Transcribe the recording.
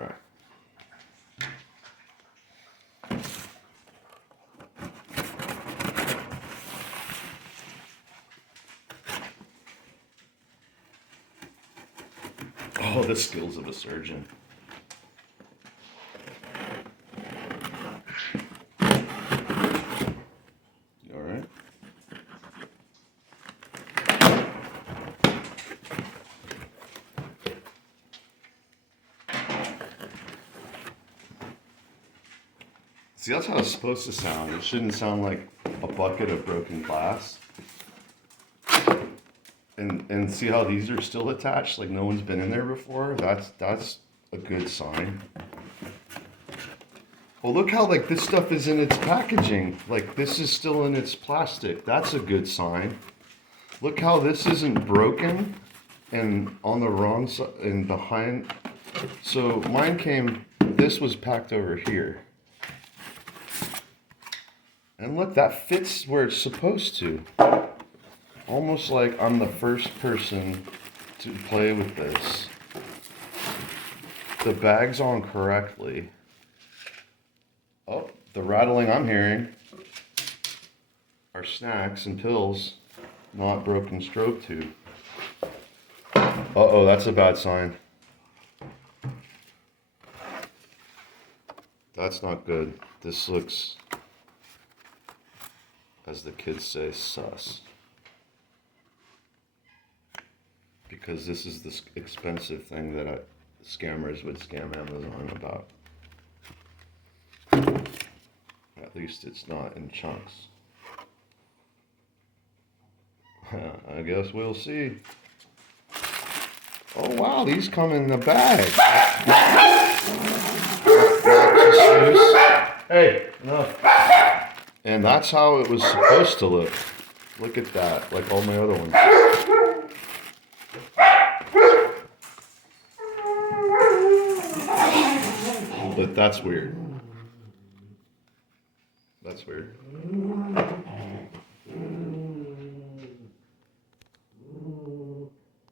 All right. Oh, the skills of a surgeon. You all right? See, that's how it's supposed to sound. It shouldn't sound like a bucket of broken glass. And see how these are still attached, like no one's been in there before? That's a good sign. Well, look how like this stuff is in its packaging. Like this is still in its plastic. That's a good sign. Look how this isn't broken and on the wrong side and behind. So mine came, this was packed over here. And look, that fits where it's supposed to. Almost like I'm the first person to play with this. The bag's on correctly. Oh, the rattling I'm hearing are snacks and pills, not broken strobe tube. Uh-oh, that's a bad sign. That's not good. This looks, as the kids say, sus. Because this is this expensive thing that scammers would scam Amazon about. At least it's not in chunks. I guess we'll see. Oh wow, these come in the bag. Hey, enough. And that's how it was supposed to look. Look at that, like all my other ones. But that's weird. That's weird.